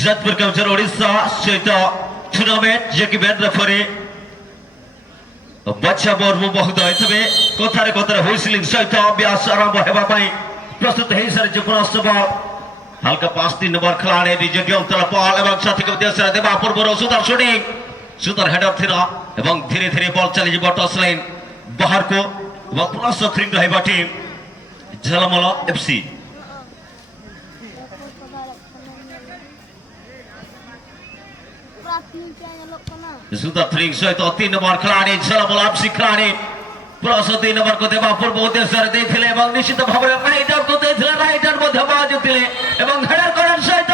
जाजपुर केवंझर ओडिशा सहित टूर्नामेंट जे कि ban referee बच्चा बर्मु महोदय तबे कथारे कथारे हुइसलिंग सहित अभ्यास आरंभ हेबा पई प्रस्तुत हेई सारिছে पुनश्च बल हल्का 5-3 नंबर खिलाड़ी डीजे गेंतला बल एवं साथी के उद्देश्य रे देबा पूर्व सुंदर शूटिंग सुंदर हेडर थिरा एवं धीरे धीरे बॉल चली जिवो टच लाइन बाहर को एवं पुनश्च थ्रिंग रहबा टीम झलमल एफसी सुंदर थ्रिंग सहित 3 नंबर खिलाड़ी झलमल एफसी खिलाड़ी प्लस 3 नंबर को देबा पूर्व उद्देश्य रे देथिले एवं निश्चित भाव रे राइटर को देथिले राइटर मध्य बाजुतिले एवं हेडर करन सहित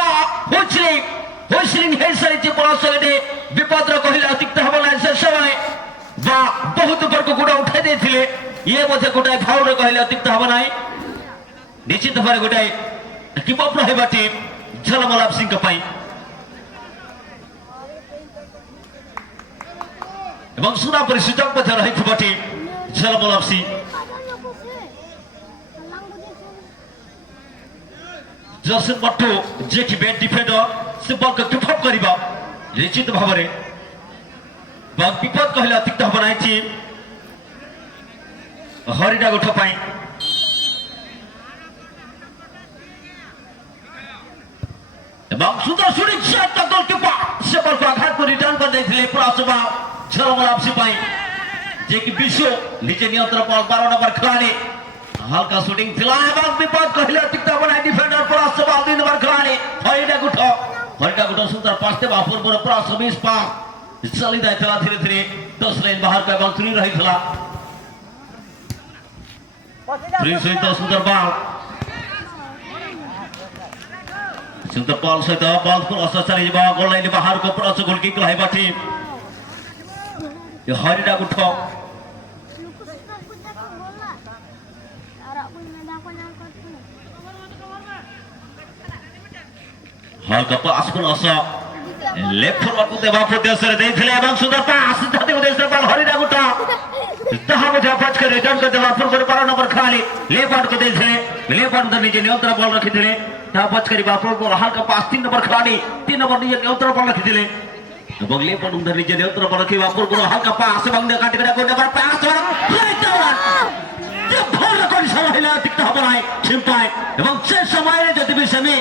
हुइसलिंग हे सारिছে प्लस रे विपद रे कहिला अतिक्त हबला से समय बा बहुत ऊपर को गुडा उठाई देथिले ये मध्य गुडा फाउल रे कहिला अतिक्त हबा नाही निश्चित भाव रे गुडा कीप अप रहबा टीम झलमल एफसी के पई एवं सुना पर सुजग मध्य रहिथिबा टीम झलमल एफसी जसन मट्टू जे कि बैट डिफेंडर से बॉल को कीप अप करिबा निश्चित भाव रे बा विपद कहले अतिक्त हबा नाही टीम हरिडा गोठ पई एवं सुंदर शूटिंग शॉट का गोलकीपर से बॉल को आघात को रिटर्न कर देथिले प्लस बा झलमल एफसी पई जे कि विश्व नीचे नियंत्रण बॉल 12 नंबर खिलाड़ी हल्का शूटिंग थिला एवं विपद कहले अतिक्त हबा नाही डिफेंडर प्लस बा 3 नंबर खिलाड़ी हरिडा गोठ सुंदर पास ते बापुर पर प्लस 20 पास चली जायतला धीरे धीरे 10 लाइन बाहर का बॉल थ्री रहितला थ्री सहित सुंदर बॉल सहित बॉल क्रॉस चली जाबा गोल लाइन बाहर को क्रॉस गोल किक रहबा टीम ये हरिडा गुठ हल्का पास क्रॉस लेफ्ट फॉरवर्ड को देबा उद्देश्य रे देथिले एवं सुंदर पास जाते उद्देश्य बॉल हरिडा गुठ तहा मुझे बच के रिटर्न कर देबा फॉरवर्ड 12 नंबर खाली लेफ्ट को देथिले लेफ्ट अंदर नीचे नियंत्रण बॉल रखिथिले ता बच करी बापुर को हल्का पास 3 नंबर खिलाड़ी 3 नंबर नीचे नियंत्रण बॉल रखिथिले एवं लेफ्ट अंदर नीचे नियंत्रण बॉल रखी बापुर को हल्का पास एवं काटी को नंबर पास ये बॉल को सहिला तिक्ता हबा नाही छिमपाय एवं से समय रे जति भी समय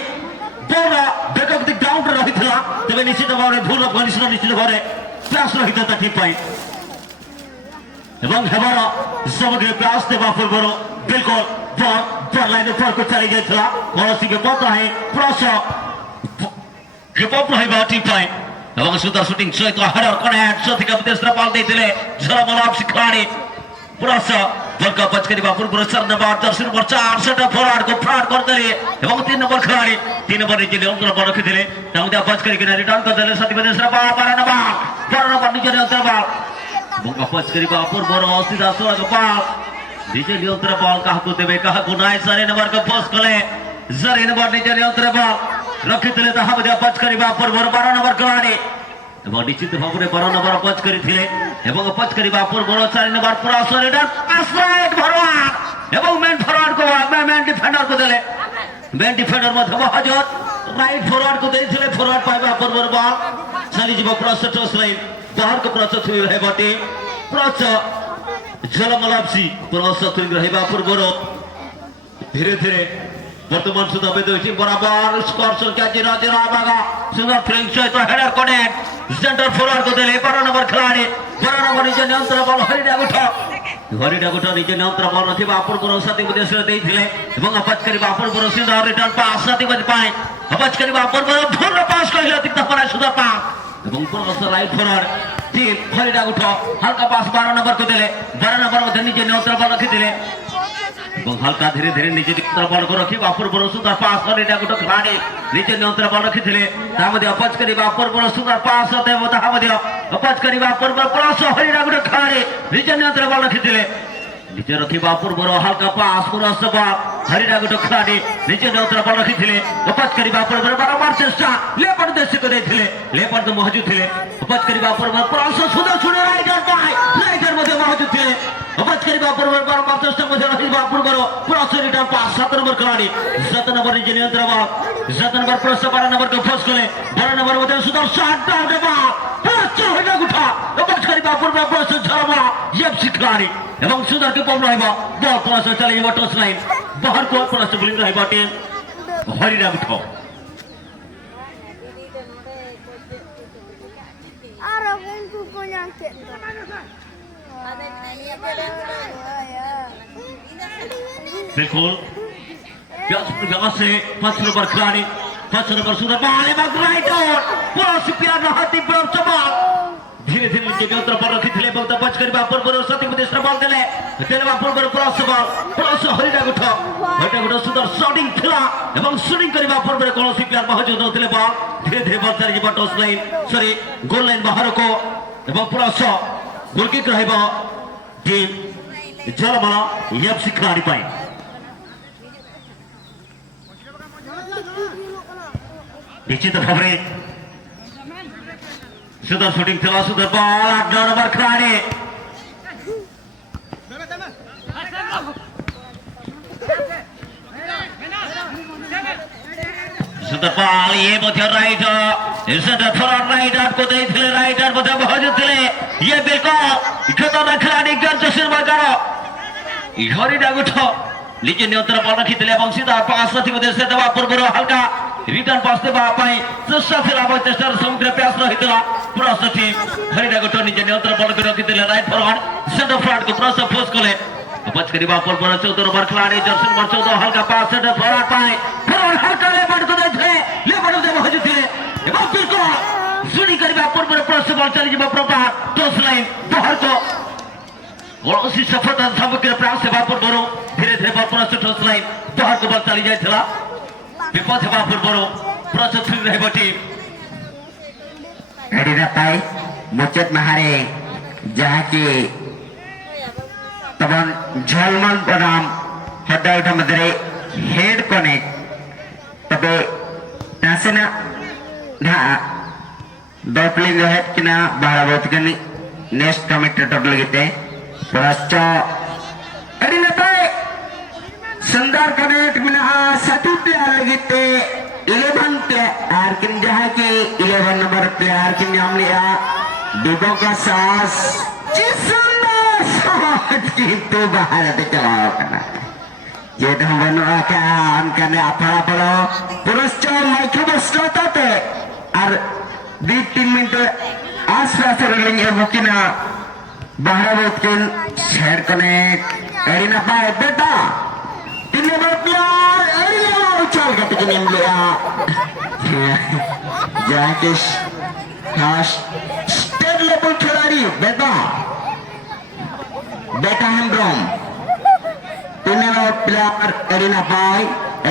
बॉल बेकक ग्राउंड रहितला तबे निश्चित भाव रे भूल अफगानिस्तान निश्चित भाव रे प्रयास रहित टीम पाई एवं हेबार समग्र प्रयास देबा पूर्व बिल्कुल बॉल लाइन पर को चली गयथला कौनसी के पता है प्लस कीप अप रहबा टीम पाई एवं सुंदर शूटिंग सहित हेडर कनेक्ट सथि के उद्देश्य बॉल देथिले झलमल एफसी खिलाड़ी प्लस बॉल का बच करी बापुर पर नंबर 10 नंबर 4 सेट फॉरवर्ड को फ्रॉड कर देले एवं 3 नंबर खिलाड़ी 3 नंबर नीचे नियंत्रण बॉल रखिथिले ताउदा बच करी के रिटर्न कर देले साथी उद्देश्य बॉल 12 नंबर नीचे नियंत्रण बॉल बॉल बच करी बापुर पर सीधा सोला के बॉल नीचे नियंत्रण बॉल काहको देबे काहको नाइ सारे नंबर को पोस्ट कले जरे नंबर नीचे नियंत्रण बॉल रखिथिले ताहा बजा बच करी बापुर पर 12 नंबर खिलाड़ी एवं निश्चित भाव में 12 नंबर पच करी एवं पच करी बापुर बड़ 4 नंबर प्लस रिटर्न आश्रय फॉरवर्ड एवं मेन फॉरवर्ड को मेन डिफेंडर को देले मेन डिफेंडर मध्य महाजत राइट फॉरवर्ड को देथिले फॉरवर्ड पाए बापुर बड़ बॉल चली जिवो प्लस टच लाइन बाहर को प्लस थ्री रहे बाटे प्लस झलमल एफसी प्लस थ्री रहे बापुर बड़ धीरे धीरे वर्तमान सुधा बेदोची बराबर स्कोर संख्या 0-0 आबागा सुंदर फ्रिंग सहित हेडर कनेक्ट सेंटर फॉरवर्ड को देले 12 नंबर खिलाड़ी 12 नंबर नीचे नियंत्रण बॉल हरिडा गुठ नीचे नियंत्रण बॉल रखी बापुर को साथी उद्देश्य देथिले एवं अपच करी बापुर को सीधा रिटर्न पास साथी बज पाए अपच करी बापुर को फुल पास कहिला तिक्ता पड़ा सुधा पास एवं प्लस राइट फॉरवर्ड टीम हरिडा गुठ हल्का पास 12 नंबर को देले 12 नंबर में नीचे नियंत्रण बॉल रखी दिले हल्का धीरे धीरे नीचे नियंत्रण बॉल को रखी बापुर पर सुंदर पास हरिडा गुठ खिलाड़ी नीचे नियंत्रण बॉल रखिथिले तामध्ये अपच करी बापुर पर सुंदर पास होते तामध्ये अपच करी बापुर पर प्लस हरिडा गुठ खिलाड़ी नीचे नियंत्रण बॉल रखिथिले नीचे रखी बापुर पर हल्का पास पुनः बॉल हरिडा गुठ खिलाड़ी नीचे नियंत्रण बॉल रखिथिले अपच करी बापुर पर बारंबार चेष्टा लेपट देश को देथिले लेपट तो मौजूद थिले अपच करी बापुर पर प्लस सुंदर सुने राइडर मध्ये मौजूद थिले अपच କରିବା ପୂର୍ବରୁ ବାରମ୍ବାର ଚେଷ୍ଟା ମଧ୍ୟ ରହିବା ପୂର୍ବରୁ ପୁରସ ରିଟର୍ନ ପାସ୍ 7 ନମ୍ବର ଖେଳାଳି 7 ନମ୍ବର ନିଜେ ନିୟନ୍ତ୍ରଣ ବଲ 7 ନମ୍ବର ପୁରସ 12 ନମ୍ବରକୁ ଫୋର୍ସ କଲେ 12 ନମ୍ବର ମଧ୍ୟ ସୁଦର୍ଶନ ଡାଉନ୍ ଦେବା ପୁରସ ହଇଟା ଗୁଠା ଏବଂ କରିବା ପୂର୍ବରୁ ପୁରସ ଝରମା ଏଫସି ଖେଳାଳି ଏବଂ ସୁନ୍ଦର କି ପମ୍ ରହିବ ବଲ୍ ପୁରସ ଚାଲିଯିବ ଟଚ୍ ଲାଇନ୍ ବାହାରକୁ ପୁରସ ବୋଲିଂ ରହିବ ଟିମ୍ ହରିରା ଗୁଠ बिल्कुल 5 नंबर खिलाड़ी 5 नंबर सुंदर बॉल एवं राइट आउट पूरा प्यार हाथी बल चमक धीरे धीरे निजे नियंत्रण पर रखिथिले बहुत बच करबा पूर्व सती विदेश बॉल देले पूर्व प्लस हरिडा गुठ सुंदर शॉटिंग थिला एवं शूटिंग करबा पूर्व कोनोसी प्यार मौजूद नथिले बॉल धीरे धीरे बॉल चली जिबा touch line sorry goal line बाहर को एवं प्लस गोल किक रहबा टीम जलमला एफसी खिलाड़ी पाई निश्चित भाव में सुंदर शूटिंग थिला सुंदर बॉल 8 नंबर खिलाड़ी सुंदर बॉल ये मध्य right centre forward right out को देथिले राइट आउट मध्य मौजूद थिले ये बिल्कुल खतरनाक खिलाड़ी गर्जसिन बगारो हरि डागुठ निजे नियंत्रण बल रखिथिले এবং सीधा पास रथि उद्देश्य देवा पूर्व हल्का रिटर्न पास देवा पाई चेष्टा थिला और चेष्टार समग्र प्रयास रहितला पुरस टीम हरि डागुठ निजे नियंत्रण बल रखिथिले राइट फॉरवर्ड सेंटर फॉरवर्ड को पुरस फोर्स कले बच करिबा पूर्व 14 नंबर खिलाड़ी जर्सी नंबर 14 हल्का पास सेंटर फॉरवर्ड पाई फॉरवर्ड हल्का लेबड़ को देथिले लेबड़ दे मौजूद এবং बिल्कुल सुनी करिबा पूर्व पुरस बॉल चली जिबा प्रपार टच लाइन बाहर को कौन सफलता समग्र प्रयास सेवा पूर्व धीरे धीरे बल पुनः टच लाइन बाहर को बल चली जाइथिला विपद हेबा पूर्व पुनः थ्री रहबो टीम एडिना पाई मुचत महारे जहाँ की तबन झलमन बनाम हड्डा उठा मदरे हेड कनेक्ट तबे नासेना धा डॉपलिंग हेड किना बारा बहुत कनी नेक्स्ट कमेंटेटर लगते पुरस्चा एडिना पाई सुंदर कनेक्ट मिला सती प्लेयर लगते 11 प्लेयर किन जहाँ की 11 नंबर प्लेयर किन नाम लिया डिबो का सास किंतु बाहर आते चलाओ करना ये तो हम बनो आकान करने अपना पड़ो पुरस्चा माइक्रोबस लोटाते और 2-3 मिनट आस-पास रलेंगे बुकिना बाहर बहुत किन शेयर कनेक्ट एडिना पाए बेटा 3 नंबर प्लेयर एडिना उछाल करते किन लिया जहाँ स्टेट लेवल खिलाड़ी बेटा हेम्ब्रम 3 नंबर प्लेयर एडिना पाई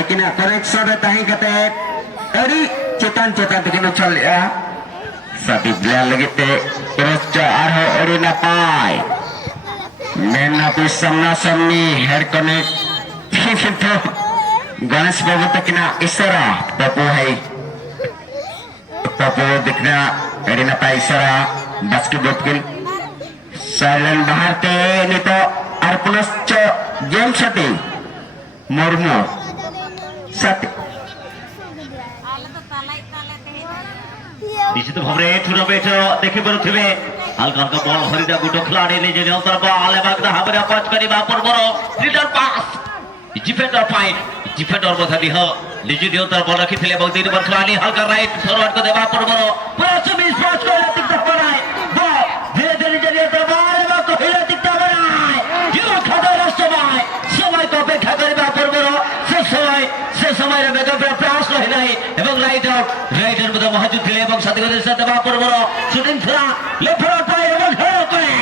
एकिना करेक्शन ताही कते एडी चेतन तकिन उछाल लिया सभी प्लेयर लगते पुरस्कार आरो एडिना पाई मेन अभी सामना सामनी हेड कनेक्ट गणेश बाबू तकिना इशारा पप्पू है पप्पू दिखना एडिना पाई इशारा बास्केटबॉल किन साइलेंट बाहर ते नहीं तो और पुनः गेम सेटिंग मुर्मू सेट निश्चित भाव में टूर्नामेंट देखि पारुथिबे हल्का हल्का बॉल हरिदा गुट खिलाड़ी निजे नियंत्रण बॉल एवं धाबरे पास करिबा पूर्व रिटर्न पास डिफेंडर फाइट डिफेंडर मध्य दिह निजे नियंत्रण बॉल रखिथिले बहुत 3 नंबर खिलाड़ी हल्का राइट फॉरवर्ड को देबा पूर्व पुरस मिस पास को तिक बनाए बॉल धीरे धीरे निजे नियंत्रण बॉल एवं को हिला तिक बनाए यो खबर समय को अपेक्षा करिबा पूर्व से समय रे बेग प्रयास रहि नाही एवं राइट आउट मध्य मौजूद थिले एवं साथी को देबा पूर्व शूटिंग थिला लेफ्ट पाए एवं हेड करे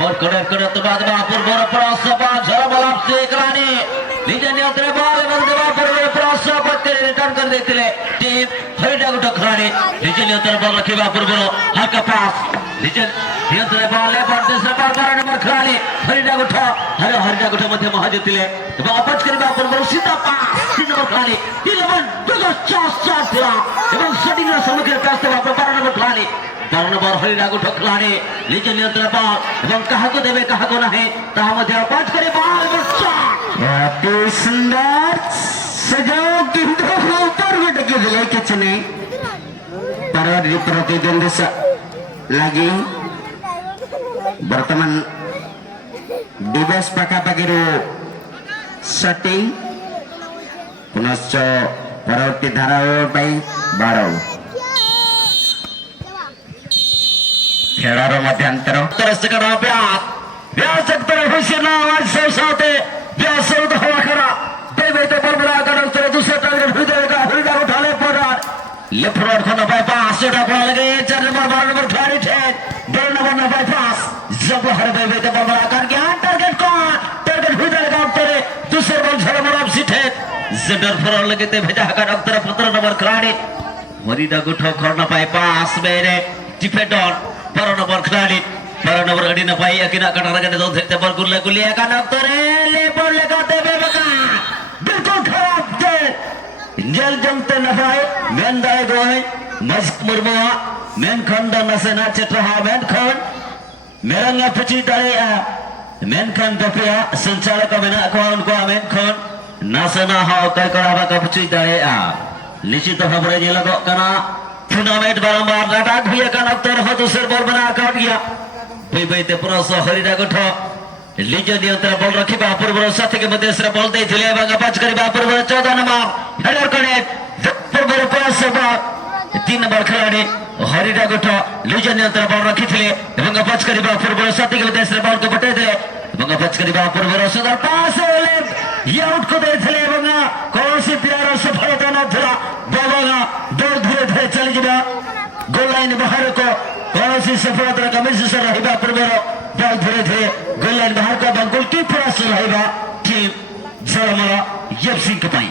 बॉल कनेक्ट करे तो बाद में पूर्व प्रयास बा झरमला से खिलाड़ी निजे नियंत्रण बॉल एवं देबा पूर्व प्रयास करते रिटर्न कर देथिले टीम हरिडा गुट खिलाड़ी निजे नियंत्रण बॉल रखिबा पूर्व हल्का पास निजे नियंत्रण बॉल एवं दूसरा 12 नंबर खिलाड़ी हरिडा गुट मध्य मौजूद थिले एवं अपच करबा पूर्व सीधा पास 3 नंबर खिलाड़ी 11 2 4 थिला एवं शूटिंग रा समग्र प्रयास देबा 12 नंबर खिलाड़ी 12 নম্বর হরিরাগ ঠকলারে নিজ নিয়ন্ত্রণ বল এবং কাহাকে দেবে কাহাকে নাহে তার মধ্যে পাঁচ করে বল অতি সুন্দর সুযোগ কিন্তু উপর উঠে দিলে কিছু নেই পরবর্তী প্রতিদ্বন্দ্বী লাগি বর্তমান দিবস পাখাপাখি সেটিং পুনশ্চ পরবর্তী ধারা বাড়াও খেলার মধ্যান্তর সেকেন্ড ব্যাস একবার হয়েছে না আজ সাথে ব্যাস হওয়া খেলা দেবে বলবরা কারণ দুশো টার্গেট হরিরাগ উঠালে পড়ার লেফট খন্ড বাইপাস ওটা করা লাগে 4 নম্বর 12 নম্বর খেলাড়ি ঠেক 2 নম্বর না বাইপাস জব হারে বাইতে বলবরা কার কি টার্গেট হরিরাগ কাউন্ট করে দুশো বল ঝড় মারাপ সিঠে জেডার ফরার লাগেতে ভেজা হাকা ডক্টর 15 নম্বর খেলাড়ি হরিরাগ উঠো খন্ড বাইপাস মেরে ডিফেন্ডর 12 নম্বর খেলাড়ি 12 নম্বর গাড়ি না পাই একিনা কাটার আগে দৌড় ধরতে বল গুল্লা গুলি একা ডক্টরে ले बॉल लगा दे बेबका बिल्कुल खराब दे जल जमते न पाए मेन दाए गोए मस्क मुर्मुआ मेन खंड नसेना चित्रहा मेन खंड मेरंगा पची तारे मेन खंड तपिया संचालक मेना को उनको मेन खंड नसेना हाउ कई कराबा का पची तारे निश्चित भाବରେ जे लगो कना टूर्नामेंट बारंबार नाटक भी एका डक्टर हो दूसरे बॉल बना काट गया बेबेते पुरस हरिराग उठो निज नियंत्रण बल रखा पूर्व साथी के मध्य बल देते पाँच करवा पूर्व 14 नंबर हेडर कने पूर्व 3 नंबर खिलाड़ी हरिराग उठ निज नियंत्रण बल रखी पाँच करवा पूर्व साथी के मध्य बल को बटे पाँच करवा पूर्व सुंदर पास आउट को देते कौन सी प्लेयर सफलता नाला बाबा दौड़ धीरे धीरे चली जा गोल लाइन बाहर को कौन सी सफलता कमिश रहा पूर्व बल धीरे धीरे गोल लाइन बाहर को गोल कीपर रहा टीम झलमला एफसी के पाई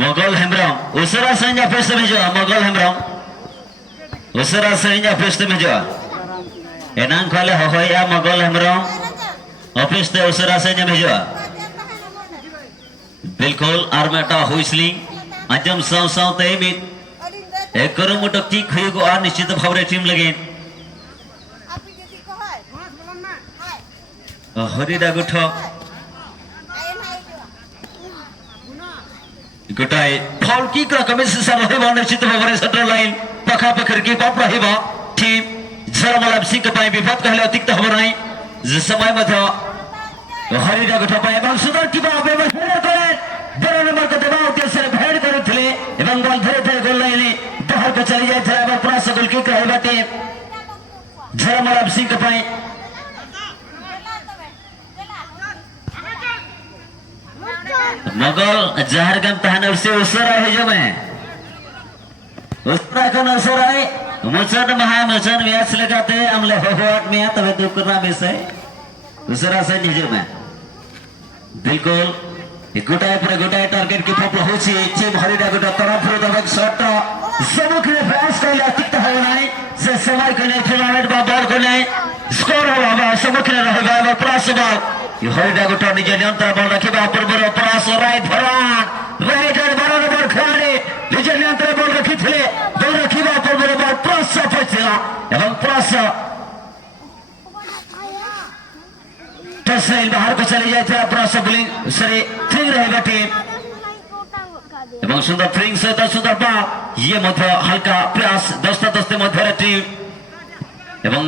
मोगल हेम्ब्रम उसरा संजा फेस्ट में जो मोगल हेम्ब्रम उसरा संजा फेस्ट में जो एनांग खोले होया मोगल हेम्ब्रम ऑफिस ते उसरा संजा में जो बिल्कुल आर्मेटा हुइसलिंग अंजम साव साव ते मित एक करो मोटो की खुई को आर निश्चित भावरे टीम लगे हरिराग उठ गोटाए फॉल की कमिस रहा निश्चित भाव सेंटर लाइन पखा पखर की पप रहा टीम झलमला एफसी के विपद कहले अतिरिक्त हम ना समय हरिराग उठ सुंदर की 12 नंबर को दबाव उद्देश्य भेड़ करुले बल धीरे धीरे गोल लाइन बाहर को चली जाए पुरा गोल किक रहा टीम झलमला एफसी के मगल जहर गम तहन से उसरा है जो मैं उसरा कन उसरा है मुचन महा मुचन व्यास लगाते हमले होट में तबे दुख करना विषय उसरा से निजे में बिल्कुल गोटाए पर गोटाए टारगेट की पप होची टीम हरिराग तरफ दबक शॉट सम्मुखीन प्रयास करले अतिरिक्त हो नाही से समय कने टूर्नामेंट बा बॉल कने स्कोर होबा सम्मुखीन रहबा प्रयास बा हरिराग निज नियंत्रण बल रखा पूर्व प्रयास राइट 12 नंबर खेलाड़ी निज नियंत्रण बल रखी बल रखा पूर्व बल प्रयास प्रयास बाहर को चली जाए प्रयास बोलिंग सरी थ्रिंग रहा टीम सुंदर थ्रिंग सहित सुंदर बा ये हल्का प्रयास दस्ते दस्ते मध्य टीम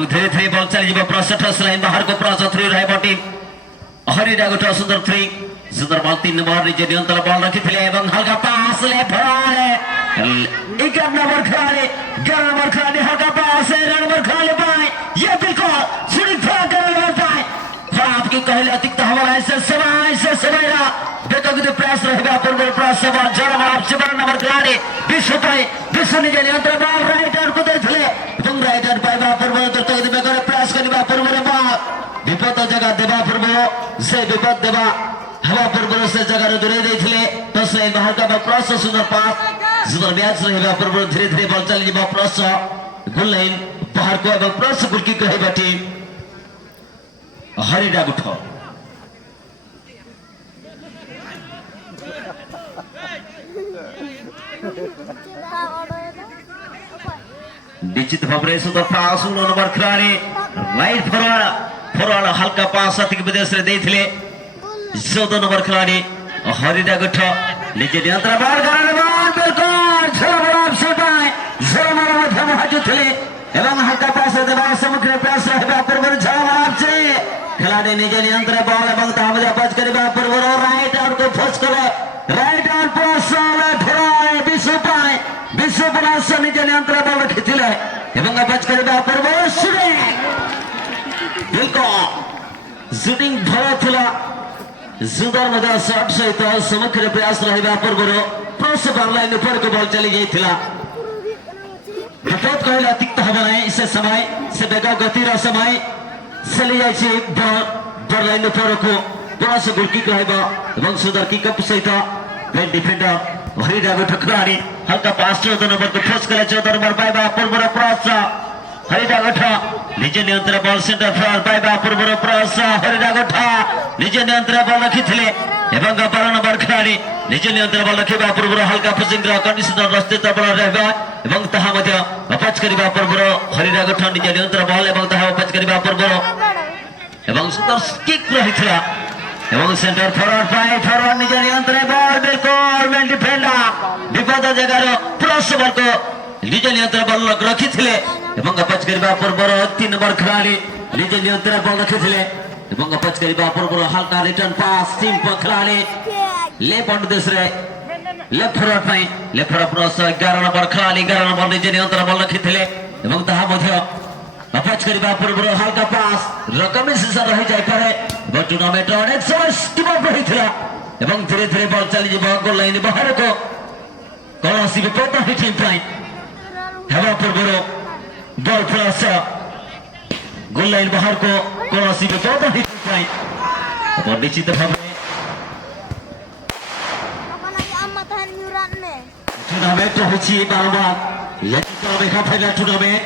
धीरे धीरे बल चली प्रयास लाइन बाहर को प्रयास थ्री रहा टीम हरिराग सुंदर थ्री सुंदर बल 3 नंबर निज नियंत्रण बल रखी हल्का पास ले 11 नंबर खिलाड़ी हल्का पास 11 नंबर खिलाड़ी पाए ये बिल्कुल खराब की कहले अतिरिक्त हमारा ऐसे समय प्रयास रहेगा पूर्व प्रयास 12 नंबर खिलाड़ी विश्व निज नियंत्रण बल राइटर को देथिले राइटर पाइबा पूर्व प्रयास करबा पूर्व विपद जगह देवा पूर्व से विपद देवा हवा पूर्व से जगह दूरे देथिले टस लाइन बाहर का क्रॉस सुंदर पास सुंदर मैच रहेगा पूर्व धीरे धीरे बॉल चली जीवा क्रॉस गोल लाइन बाहर को एवं क्रॉस गोल किक रहेगा टीम हरिराग उठ निश्चित भाବରେ ସୁନ୍ଦର ପାସ୍ 16 ନମ୍ବର ଖେଳାଳି ରାଇଟ୍ ଫରୱାର୍ଡ ହାଲକା ପାସ୍ ଅତିକି ବିଦେଶରେ ଦେଇଥିଲେ 14 ନମ୍ବର ଖେଳାଳି ହରିଡ଼ା ଗୋଠ ନିଜେ ନିୟନ୍ତ୍ରଣ ବଲ୍ ଝରମାର ମଧ୍ୟ ମହାଜୁଥିଲେ ଏବଂ ହାଲକା ପାସ୍ ଦେବା ସମ୍ମୁଖୀନ ପ୍ରୟାସ ହେବା ପୂର୍ବରୁ ଝରମାର ଖେଳାଳି ନିଜେ ନିୟନ୍ତ୍ରଣ ବଲ୍ ଏବଂ ତାହା ମଧ୍ୟ ପଚ କରିବା ପୂର୍ବରୁ ରାଇଟ୍ ଆଉଟକୁ ଫୋର୍ସ କଲେ ରାଇଟ୍ ଆଉଟ ପାସ୍ ବିଶ୍ୱ ପ୍ରୟାସ ନିଜ ନିୟନ୍ତ୍ରଣ ବଲ୍ ରଖିଥିଲେ ଏବଂ ପଚ କରିବା ପୂର୍ବରୁ ସୁଟିଂ ଭଲ ଥିଲା ସୁନ୍ଦର ମଧ୍ୟ ସଟ୍ ସହିତ ସମ୍ମୁଖୀନ ପ୍ରୟାସ ରହିବା ପୂର୍ବରୁ କ୍ରସ୍ ବାର ଲାଇନ୍ ଉପରକୁ ବଲ୍ ଚାଲି ଯାଇଥିଲା ବିପଦ କହିଲେ ଅତିକ୍ତ ହେବ ନାହିଁ ସେ ସମୟ ସେ ବେଗ ଗତିର ସମୟ ଚାଲି ଯାଇଛି ବଲ୍ ଲାଇନ୍ ଉପରକୁ କ୍ରସ୍ ଗୋଲକିକ୍ ରହିବ ଏବଂ ସୁନ୍ଦର କିକ୍ ସହିତ ডিফেন্ডার হরিডা গোঠ খেলাড়ি হালকা পাস 14 নম্বরকে ফোর্স করে 14 নম্বর পাইবা পূর্বর প্রয়াস হরিডা গোঠ নিজে নিয়ন্ত্রণ বল সেন্টার ফরওয়ার্ড পাইবা পূর্বর প্রয়াস হরিডা গোঠ নিজে নিয়ন্ত্রণ বল রাখিଥିଲେ এবং 12 নম্বর খেলাড়ি নিজে নিয়ন্ত্রণ বল রাখিবা পূর্বর হালকা পুশিংর কন্ডিশনার রস্তিত বল ରହିବ এবং তাহা ମଧ୍ୟ অপচ କରିବା পূর্বর হরিডা গোঠ নিজে নিয়ন্ত্রণ বল এবং তাহা অপচ କରିବା পূর্বর এবং সুন্দর কিক ରହିଥିଲା এবং সেন্টার ফরওয়ার্ড নিজে নিয়ন্ত্রণে বল বিলকুল মেন ডিফেন্ডার বিপদ জায়গার ক্রস বলকে নিজে নিয়ন্ত্রণ বল রাখিଥିଲେ এবং অপচ କରିବା ପୂର୍ବରୁ 3 নম্বর খেলাড়ি নিজে নিয়ন্ত্রণ বল রাখিଥିଲେ এবং অপচ କରିବା ପୂର୍ବରୁ হালকা রিটার্ন পাস টিম খেলাড়ি লেফট দেশরে লেফট ফরওয়ার্ড ক্রস 11 নম্বর খেলাড়ি 11 নম্বর নিজে নিয়ন্ত্রণ বল রাখিଥିଲେ এবং তাহা ମଧ୍ୟ অপচ କରିବା ପୂର୍ବରୁ হালকা পাস রকমের শেষে রহি ଯାଇପାରେ এবং টুর্নামেন্ট অনেক সময় স্কিপ ରହିଥିଲା এবং ধীরে ধীরে বল চালিଯିବ গোল লাইন ବାହାରକୁ କୌଣସି ବିପଦ ଟିମ୍ ପାଇଁ ହେବା ପୂର୍ବରୁ ବଲ୍ ପ୍ଲସ୍ ଗୋଲ ଲାଇନ ବାହାରକୁ କୌଣସି ବିପଦ ଟିମ୍ ପାଇଁ ଏବଂ ନିଶ୍ଚିତ ଭାବରେ ଟୁର୍ନାମେଣ୍ଟ ହେଉଛି ବାରମ୍ବାର ଲେଖା ଫାଇନାଲ ଟୁର୍ନାମେଣ୍ଟ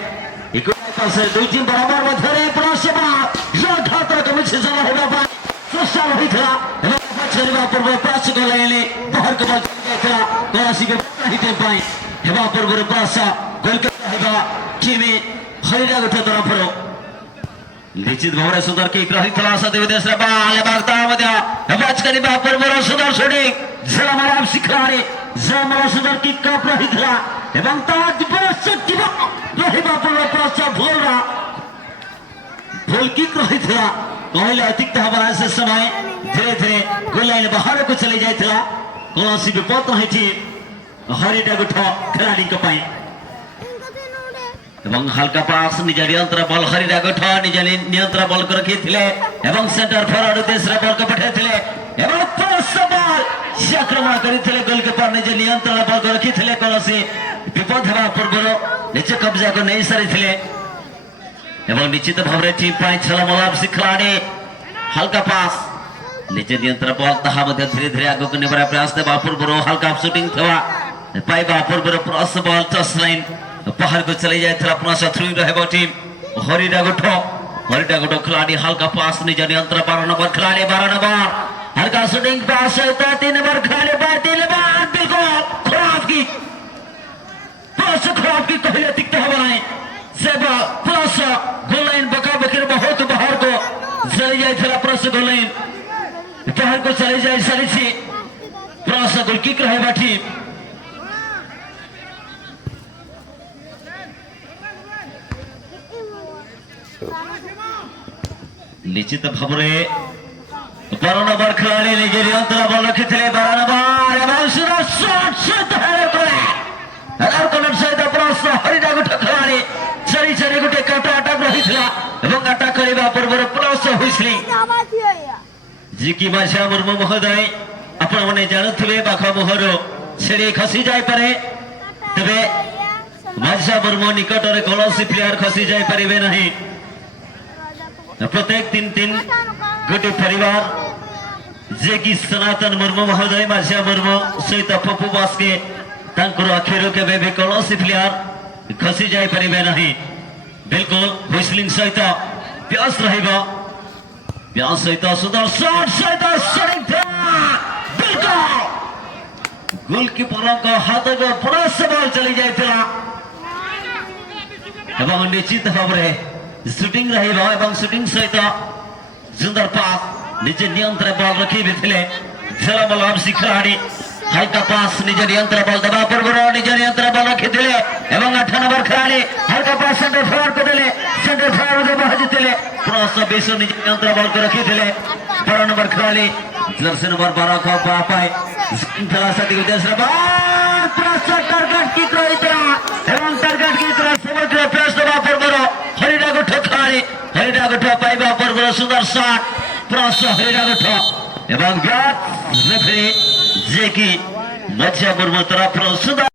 দুই টিম বরাবর মধ্যে প্রশ্নঘাতক মিশ্রণ হেবা ପାଇଁ চেষ্টা ରହିଥିଲା ଏବଂ ଖେଳିବା ପୂର୍ବରୁ ପ୍ରୟାସ କଲେ ବାହାରକୁ ବଲ୍ ଯାଇଥିଲା କୌଣସି ଟିମ୍ ପାଇଁ ହେବା ପୂର୍ବରୁ ପ୍ରୟାସ ଗୋଲକିପର ହେବା ଟିମ୍ ହରିଡ଼ା ଗୋଠ ତରଫରୁ ନିଶ୍ଚିତ ଭାବରେ ସୁନ୍ଦର କିକ୍ ରହିଥିଲା ସଦୀ ବିଦେଶରେ ବଲ୍ ଏବଂ ତା ମଧ୍ୟ ହେବାଜ କରିବା ପୂର୍ବରୁ ସୁନ୍ଦର ସୁଟିଂ ଝଲମଲ ଶିଖାରେ ଝଲମଲ ସୁନ୍ଦର କିକ୍ ଅପ୍ ରହିଥିଲା ଏବଂ ତା ରହିବା ପୂର୍ବରୁ ପ୍ରୟାସ ভুল কিক ରହିଥିଲା କହିଲେ ଅତିକ୍ତ ହେବ ନାହିଁ ସେ ସମୟ ଧୀରେ ଧୀରେ ଗୋଲ ଲାଇନ ବାହାରକୁ ଚାଲି ଯାଇଥିଲା କୌଣସି ବିପଦ ନାହିଁ ହରିଡ଼ା ଗୋଠ ଖେଳାଳିଙ୍କ ପାଇଁ এবং হালকা পাস নিজ নিয়ন্ত্রণ বল হরিଡ଼ା গোঠ নিজ নিয়ন্ত্রণ বল রখিଥିଲେ এবং সেন্টার ফরওয়ার্ড উদ্দেশ্যে বলকে পঠাইଥିଲେ এবং বল সে আক্রমণ କରିଥିଲେ গোলকিপর নিজ নিয়ন্ত্রণ বল রখিଥିଲେ কୌଣସି বিপদ ହେବା ପୂର୍ବରୁ ନିଜ କବ୍ଜାକୁ ନେଇ ସାରିଥିଲେ এবং নিশ্চিত ভাবে টিম ପାଇଁ ঝলমল খেলাড়ি হালকা পাস নিজে নিয়ন্ত্রণ বল তাহা মধ্যে ধীরে ধীরে আগুক নেবার প্রয়াস দেবা পূর্বରୁ হালকা শুটিং থবা পাইবা পূর্বରୁ ক্রস বল টচ লাইন বাহারକୁ চলে ଯାଇଥିଲା পুনঃ থ্রু ରହିବ টিম হরিଡ଼ା গোঠ খেলাড়ি হালকা পাস নিজে নিয়ন্ত্রণ 12 নম্বর খেলাড়ি 12 নম্বর হালকা শুটিং পাস সহিত 3 নম্বর খেলাড়ি 3 নম্বর বিলকুল খরাব কি কহিলে তিক্ত হবে নাই সেবা প্লাস গোল লাইন বকাবকির বহুত বাহারକୁ চলে ଯାଇଥିଲା প্লাস গোল লাইন বাহারକୁ চলে যাই সারিছি প্লাস গোল কিক ରହିବା টিম নিশ্চিত ভাবে 12 নম্বর খেলাড়ি নিজে নিয়ন্ত্রণ বল রাখিଥିଲେ 12 নম্বর এবং শট সহিত প্রশ্ন হরিଡ଼ା গোঠ খেলাড়ি চারি গোটে কাউন্টার আটাক রহিଥିଲା এবং আটাক କରିବା ପୂର୍ବରୁ ପ୍ଲସ୍ ହୁଇସିଲିଂ ଯିଏକି ମାଝିଆ ମୁର୍ମୁ ମହୋଦୟ ଆପଣମାନେ ଜାଣୁଥିବେ ପାଖ ମୁହଁରୁ ଛେଳି ଖସି ଯାଇପାରେ ତେବେ ମାଝିଆ ମୁର୍ମୁ ନିକଟରେ କୌଣସି ପ୍ଲେୟାର ଖସି ଯାଇପାରିବେ ନାହିଁ ପ୍ରତ୍ୟେକ 3 ଗୋଟିଏ ପରିବାର ଯିଏକି ସନାତନ ମୁର୍ମୁ ମହୋଦୟ ମାଝିଆ ମୁର୍ମୁ ସହିତ ପପୁ ବାସ୍କେ ତାଙ୍କର ଆଖିରୁ କେବେ ବି କୌଣସି ପ୍ଲେୟାର ଖସି ଯାଇପାରିବେ ନାହିଁ बिल्कुल हुइसलिंग सहित प्यास ରହିବ प्यास सहित सुंदर शॉट सहित शॉटिंग बिल्कुल ଗୋଲକିପରଙ୍କ ହାତକୁ ପୁରସ୍ସ ବଲ୍ ଚାଲି ଯାଇଥିଲା ଏବଂ ନିଶ୍ଚିତ ଭାବରେ ସୁଟିଂ ରହିବ ଏବଂ ସୁଟିଂ ସହିତ ସୁନ୍ଦର ପାସ୍ ନିଜ ନିୟନ୍ତ୍ରଣ ବଲ୍ ରଖି ଦେଇଥିଲେ ଖେଳ ବଲ ଖେଳାଳି ହାଲକା ପାସ୍ ନିଜ ନିୟନ୍ତ୍ରଣ ବଲ୍ ଦେବା ପୂର୍ବରୁ ନିଜ ନିୟନ୍ତ୍ରଣ ବଲ୍ ରଖିଥିଲେ ଏବଂ 8 ନମ୍ବର ଖେଳାଳି ହାଲକା ପାସ୍ ସେଣ୍ଟର ଫରୱାର୍ଡକୁ ଦେଲେ ସେଣ୍ଟର ଫରୱାର୍ଡ ପହଞ୍ଚିଥିଲେ ପୁରସ୍ସ ବିଶୁ ନିଜ ନିୟନ୍ତ୍ରଣ ବଲ୍କୁ ରଖିଥିଲେ 12 ନମ୍ବର ଖେଳାଳି जर्सी नंबर 12 को पाए खेला साथी उद्देश्य टार्गेट की टार्गेट की समग्र प्रयास देवा पूर्व हरिडा गोठ खेलाड़ी हरिडा गोठ पाइबा पूर्व सुंदर शॉट प्रयास हरिडा गोठ एवं रेफरी जे कि मध्य पूर्व तरफ सुंदर